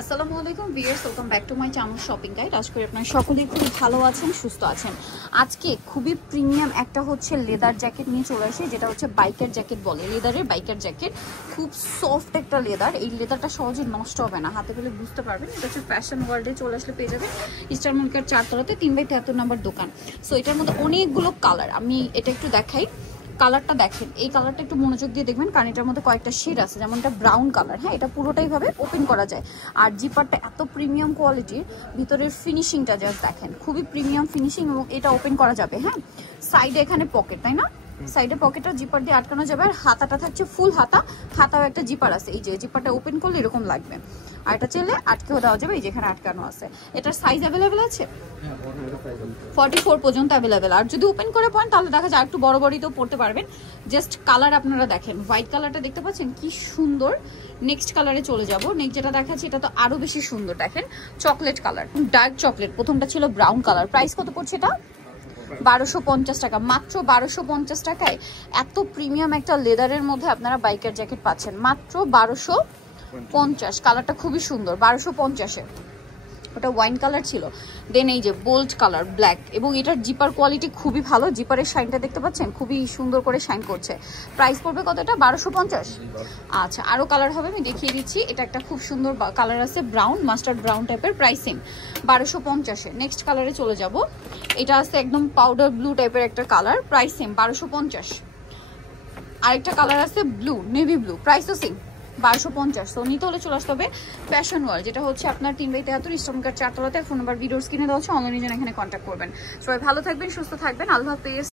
আসসালামু আলাইকুম viewers, welcome back to my channel shopping guide. আশা করি আপনারা সকলেই খুব ভালো আছেন, সুস্থ আছেন। আজকে খুবই প্রিমিয়াম একটা হচ্ছে লেদার জ্যাকেট নিয়ে চলে আসি, যেটা হচ্ছে বাইকার জ্যাকেট বলে। লেদারের বাইকার জ্যাকেট, খুব সফট একটা লেদার। এই লেদারটা সহজে নষ্ট হবে না, হাতে পেলে বুঝতে পারবেন। এটা হচ্ছে ফ্যাশন ওয়ার্ল্ডে চলে আসলে পেয়ে যাবেন ইস্টার মল্লিকার 4তলাতে 3/73 নম্বর দোকান। সো এটার মধ্যে অনেকগুলো কালার, আমি এটা একটু দেখাই। কালারটা দেখেন, এই কালারটা একটু মনোযোগ দিয়ে দেখবেন, কারণ এটার মধ্যে কয়েকটা শেড আছে। যেমন এটা ব্রাউন কালার, হ্যাঁ, এটা পুরোটাই ভাবে ওপেন করা যায়। আর জিপারটা এত প্রিমিয়াম কোয়ালিটির, ভিতরের ফিনিশিংটা জাস্ট দেখেন, খুবই প্রিমিয়াম ফিনিশিং। এবং এটা ওপেন করা যাবে, হ্যাঁ। সাইডে এখানে পকেট, তাই না, সাইডে পকেটটা জিপার দিয়ে আটকানো যাবে। আর হাতাটা থাকছে ফুল হাতা, হাতাও একটা জিপার আছে। এই যে জিপারটা ওপেন করলে এরকম লাগবে। আর এটা চাইলে আটকেও দেওয়া যাবে, এই যেখানে আটকানো আছে। এটার সাইজ অ্যাভেলেবেল আছে 44 পর্যন্ত অ্যাভেলেবেল। আর যদি ওপেন করে পড়েন তাহলে দেখা যায় একটু বড় বড়িতেও পড়তে পারবেন। জাস্ট কালার আপনারা দেখেন, হোয়াইট কালারটা দেখতে পাচ্ছেন কি সুন্দর। নেক্সট কালারে চলে যাব। নেক্সট যেটা দেখাচ্ছি এটা তো আরো বেশি সুন্দর। দেখেন চকলেট কালার, ডার্ক চকলেট। প্রথমটা ছিল ব্রাউন কালার। প্রাইস কত পড়ছে এটা? 1250 টাকা, মাত্র 1250 টাকায় এত প্রিমিয়াম একটা লেদারের মধ্যে আপনারা বাইকার জ্যাকেট পাচ্ছেন মাত্র 1250। কালারটা খুবই সুন্দর, 1250-এ। ওটা ওয়াইন কালার ছিল, দেন এই যে বোল্ড কালার ব্ল্যাক। এবং এটার জিপার কোয়ালিটি খুবই ভালো। জিপারের শাইনটা দেখতে পাচ্ছেন, খুবই সুন্দর করে শাইন করছে। প্রাইস পড়বে কত এটা? 1250। আচ্ছা, আরও কালার হবে, আমি দেখিয়ে দিচ্ছি। এটা একটা খুব সুন্দর কালার আছে, ব্রাউন, মাস্টার্ড ব্রাউন টাইপের। প্রাইসিং 1250-এ। নেক্সট কালারে চলে যাব। এটা আছে একদম পাউডার ব্লু টাইপের একটা কালার। প্রাইসিং 1250। আরেকটা কালার আছে ব্লু, নেভি ব্লু। প্রাইসও সেম, 1250। সো নিতে হলে চলে আসতে হবে ফ্যাশন ওয়ার্ল্ড, যেটা হচ্ছে আপনার 3/73 ইস্টার মল্লিকার 4তলাতে। ফোন নাম্বার ভিডিওস কিনে দেওয়া হচ্ছে, অনলাইনে যেন এখানে কন্ট্যাক্ট করবেন। সবাই ভালো থাকবেন, সুস্থ থাকবেন, আল্লাহ হাফেজ।